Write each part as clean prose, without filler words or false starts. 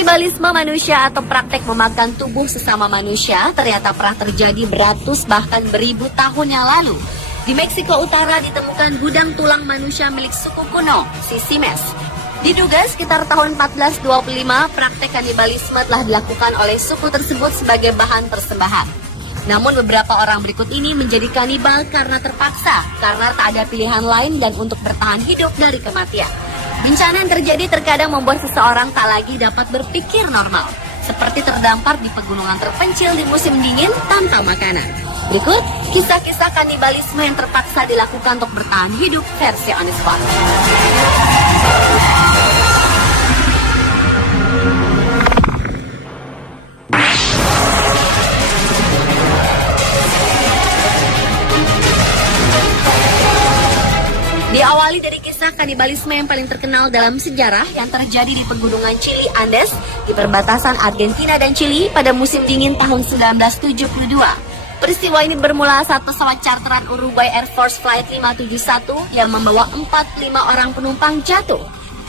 Kanibalisme manusia atau praktek memakan tubuh sesama manusia ternyata pernah terjadi beratus bahkan beribu tahun yang lalu. Di Meksiko Utara ditemukan gudang tulang manusia milik suku kuno, Sisimes. Diduga sekitar tahun 1425, praktek kanibalisme telah dilakukan oleh suku tersebut sebagai bahan persembahan. Namun beberapa orang berikut ini menjadi kanibal karena terpaksa, karena tak ada pilihan lain dan untuk bertahan hidup dari kematian. Bencana yang terjadi terkadang membuat seseorang tak lagi dapat berpikir normal, seperti terdampar di pegunungan terpencil di musim dingin tanpa makanan. Berikut kisah-kisah kanibalisme yang terpaksa dilakukan untuk bertahan hidup versi On The Spot. Diawali dari kisah kanibalisme yang paling terkenal dalam sejarah yang terjadi di pegunungan Chili Andes di perbatasan Argentina dan Chili pada musim dingin tahun 1972. Peristiwa ini bermula saat pesawat charteran Uruguay Air Force Flight 571 yang membawa 45 orang penumpang jatuh.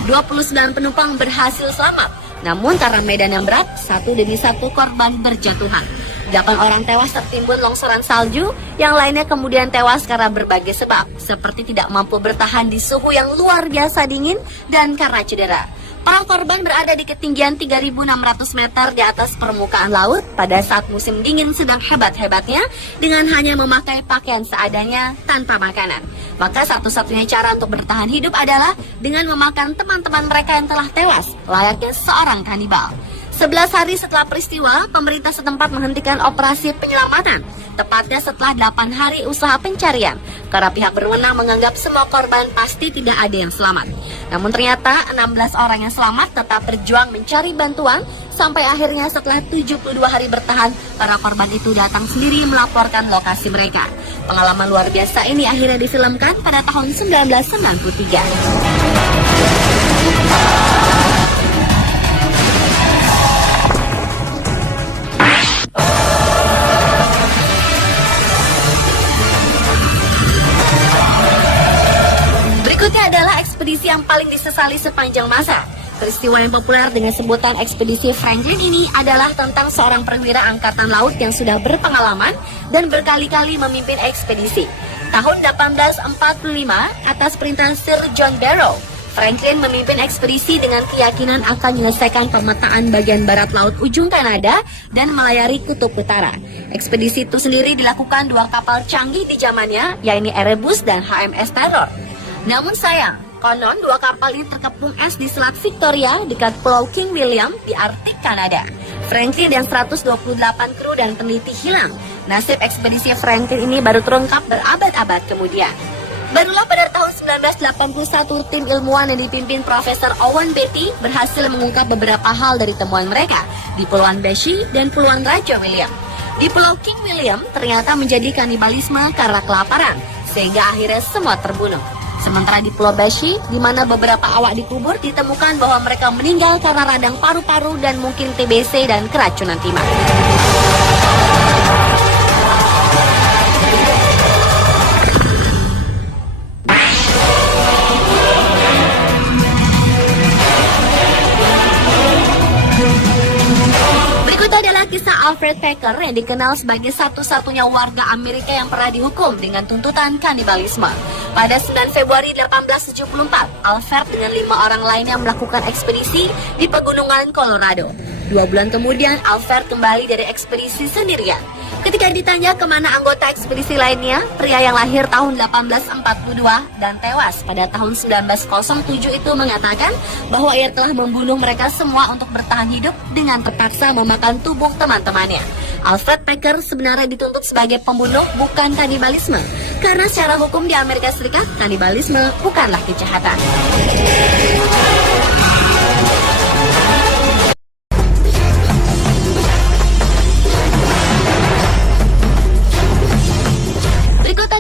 29 penumpang berhasil selamat, namun karena medan yang berat, satu demi satu korban berjatuhan. 8 orang tewas tertimbun longsoran salju, yang lainnya kemudian tewas karena berbagai sebab, seperti tidak mampu bertahan di suhu yang luar biasa dingin dan karena cedera. Para korban berada di ketinggian 3.600 meter di atas permukaan laut pada saat musim dingin sedang hebat-hebatnya dengan hanya memakai pakaian seadanya tanpa makanan. Maka satu-satunya cara untuk bertahan hidup adalah dengan memakan teman-teman mereka yang telah tewas, layaknya seorang kanibal. 11 hari setelah peristiwa, pemerintah setempat menghentikan operasi penyelamatan, tepatnya setelah 8 hari usaha pencarian, karena pihak berwenang menganggap semua korban pasti tidak ada yang selamat. Namun ternyata 16 orang yang selamat tetap berjuang mencari bantuan, sampai akhirnya setelah 72 hari bertahan, para korban itu datang sendiri melaporkan lokasi mereka. Pengalaman luar biasa ini akhirnya difilmkan pada tahun 1993. Berikutnya adalah ekspedisi yang paling disesali sepanjang masa. Peristiwa yang populer dengan sebutan ekspedisi Franklin ini adalah tentang seorang perwira angkatan laut yang sudah berpengalaman dan berkali-kali memimpin ekspedisi. Tahun 1845, atas perintah Sir John Barrow, Franklin memimpin ekspedisi dengan keyakinan akan menyelesaikan pemetaan bagian barat laut ujung Kanada dan melayari kutub utara. Ekspedisi itu sendiri dilakukan 2 kapal canggih di zamannya, yaitu Erebus dan HMS Terror. Namun sayang, konon 2 kapal ini terkepung es di Selat Victoria dekat Pulau King William di Arktik, Kanada. Franklin dan 128 kru dan peneliti hilang. Nasib ekspedisi Franklin ini baru terungkap berabad-abad kemudian. Barulah pada tahun 1981, tim ilmuwan yang dipimpin Profesor Owen Beatty berhasil mengungkap beberapa hal dari temuan mereka di Pulauan Beechey dan Pulauan Raja William. Di Pulau King William ternyata menjadi kanibalisme karena kelaparan, sehingga akhirnya semua terbunuh. Sementara di Pulau Beechey, di mana beberapa awak dikubur, ditemukan bahwa mereka meninggal karena radang paru-paru dan mungkin TBC dan keracunan timah. Adalah kisah Alfred Packer yang dikenal sebagai satu-satunya warga Amerika yang pernah dihukum dengan tuntutan kanibalisme. Pada 9 Februari 1874, Alfred dengan 5 orang lainnya melakukan ekspedisi di pegunungan Colorado. 2 bulan kemudian, Alfred kembali dari ekspedisi sendirian. Ketika ditanya kemana anggota ekspedisi lainnya, pria yang lahir tahun 1842 dan tewas pada tahun 1907 itu mengatakan bahwa ia telah membunuh mereka semua untuk bertahan hidup dengan terpaksa memakan tubuh teman-temannya. Alfred Packer sebenarnya dituntut sebagai pembunuh, bukan kanibalisme, karena secara hukum di Amerika Serikat, kanibalisme bukanlah kejahatan.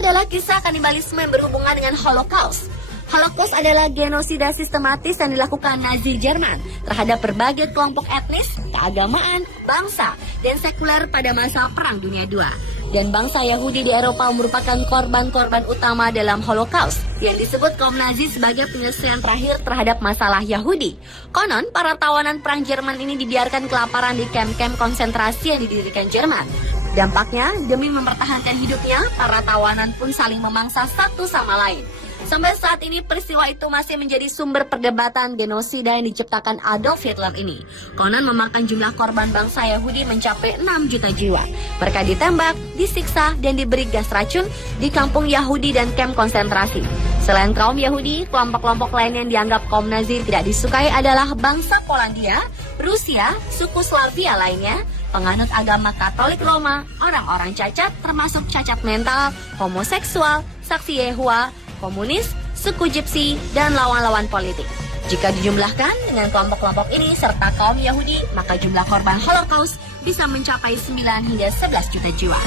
Adalah kisah kanibalisme yang berhubungan dengan Holocaust. Holocaust adalah genosida sistematis yang dilakukan Nazi Jerman terhadap berbagai kelompok etnis, keagamaan, bangsa, dan sekuler pada masa Perang Dunia II. dan bangsa Yahudi di Eropa merupakan korban-korban utama dalam Holocaust yang disebut kaum Nazi sebagai penyelesaian terakhir terhadap masalah Yahudi. Konon, para tawanan perang Jerman ini dibiarkan kelaparan di kamp-kamp konsentrasi yang didirikan Jerman. Dampaknya, demi mempertahankan hidupnya, para tawanan pun saling memangsa satu sama lain. Sampai saat ini peristiwa itu masih menjadi sumber perdebatan genosida yang diciptakan Adolf Hitler ini. Konon memakan jumlah korban bangsa Yahudi mencapai 6 juta jiwa. Mereka ditembak, disiksa, dan diberi gas racun di kampung Yahudi dan kamp konsentrasi. Selain kaum Yahudi, kelompok-kelompok lain yang dianggap kaum Nazi tidak disukai adalah bangsa Polandia, Rusia, suku Slavia lainnya, penganut agama Katolik Roma, orang-orang cacat termasuk cacat mental, homoseksual, saksi Yehova, komunis, suku Gypsy, dan lawan-lawan politik. Jika dijumlahkan dengan kelompok-kelompok ini serta kaum Yahudi, maka jumlah korban Holocaust bisa mencapai 9 hingga 11 juta jiwa.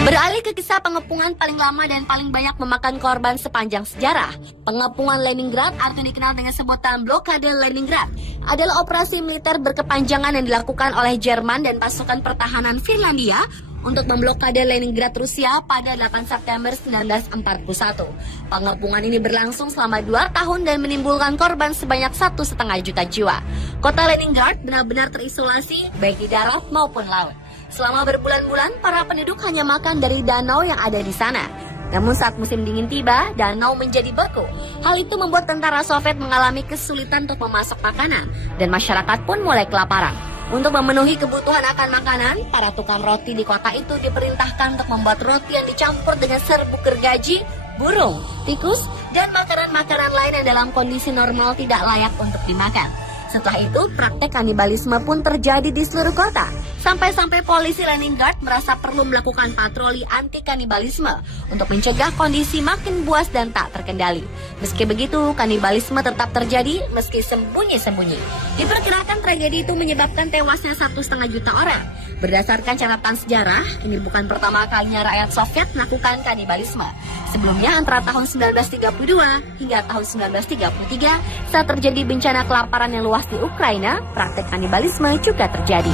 Beralih ke kisah pengepungan paling lama dan paling banyak memakan korban sepanjang sejarah. Pengepungan Leningrad atau dikenal dengan sebutan blokade Leningrad adalah operasi militer berkepanjangan yang dilakukan oleh Jerman dan pasukan pertahanan Finlandia untuk memblokade Leningrad Rusia pada 8 September 1941. Pengepungan ini berlangsung selama 2 tahun dan menimbulkan korban sebanyak 1,5 juta jiwa. Kota Leningrad benar-benar terisolasi baik di darat maupun laut. Selama berbulan-bulan, para penduduk hanya makan dari danau yang ada di sana. Namun saat musim dingin tiba, danau menjadi beku. Hal itu membuat tentara Soviet mengalami kesulitan untuk memasak makanan, dan masyarakat pun mulai kelaparan. Untuk memenuhi kebutuhan akan makanan, para tukang roti di kota itu diperintahkan untuk membuat roti yang dicampur dengan serbuk gergaji, burung, tikus, dan makanan-makanan lain yang dalam kondisi normal tidak layak untuk dimakan. Setelah itu, praktek kanibalisme pun terjadi di seluruh kota. Sampai-sampai polisi Leningrad merasa perlu melakukan patroli anti-kanibalisme untuk mencegah kondisi makin buas dan tak terkendali. Meski begitu, kanibalisme tetap terjadi meski sembunyi-sembunyi. Diperkirakan tragedi itu menyebabkan tewasnya 1,5 juta orang. Berdasarkan catatan sejarah, ini bukan pertama kalinya rakyat Soviet melakukan kanibalisme. Sebelumnya antara tahun 1932 hingga tahun 1933, saat terjadi bencana kelaparan yang luas di Ukraina, praktek kanibalisme juga terjadi.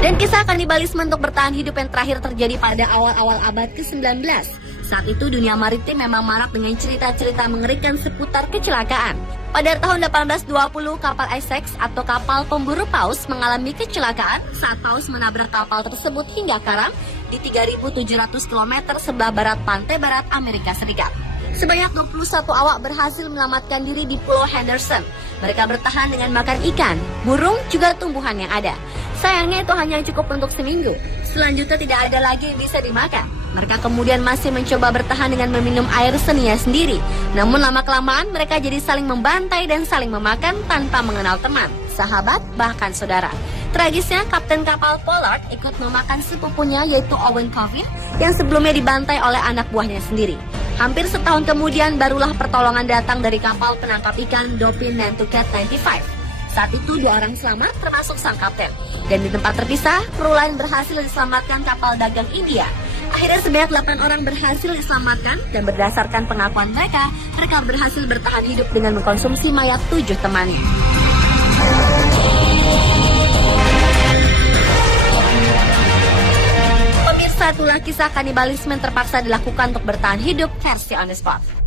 Dan kisah kanibalisme untuk bertahan hidup yang terakhir terjadi pada awal-awal abad ke-19. Saat itu dunia maritim memang marak dengan cerita-cerita mengerikan seputar kecelakaan. Pada tahun 1820, kapal Essex atau kapal pemburu paus mengalami kecelakaan saat paus menabrak kapal tersebut hingga karam di 3.700 km sebelah barat pantai barat Amerika Serikat. Sebanyak 21 awak berhasil menyelamatkan diri di Pulau Henderson. Mereka bertahan dengan makan ikan, burung, juga tumbuhan yang ada. Sayangnya itu hanya cukup untuk seminggu. Selanjutnya tidak ada lagi yang bisa dimakan. Mereka kemudian masih mencoba bertahan dengan meminum air seninya sendiri. Namun lama-kelamaan mereka jadi saling membantai dan saling memakan tanpa mengenal teman, sahabat, bahkan saudara. Tragisnya, kapten kapal Pollard ikut memakan sepupunya yaitu Owen Covey yang sebelumnya dibantai oleh anak buahnya sendiri. Hampir setahun kemudian barulah pertolongan datang dari kapal penangkap ikan Dopin Nantucket 95. Saat itu 2 orang selamat termasuk sang kapten. Dan di tempat terpisah, kru lain berhasil diselamatkan kapal dagang India. Akhirnya sebanyak 8 orang berhasil diselamatkan dan berdasarkan pengakuan mereka berhasil bertahan hidup dengan mengkonsumsi mayat 7 temannya. Pemirsa, itulah kisah kanibalisme yang terpaksa dilakukan untuk bertahan hidup versi On The Spot.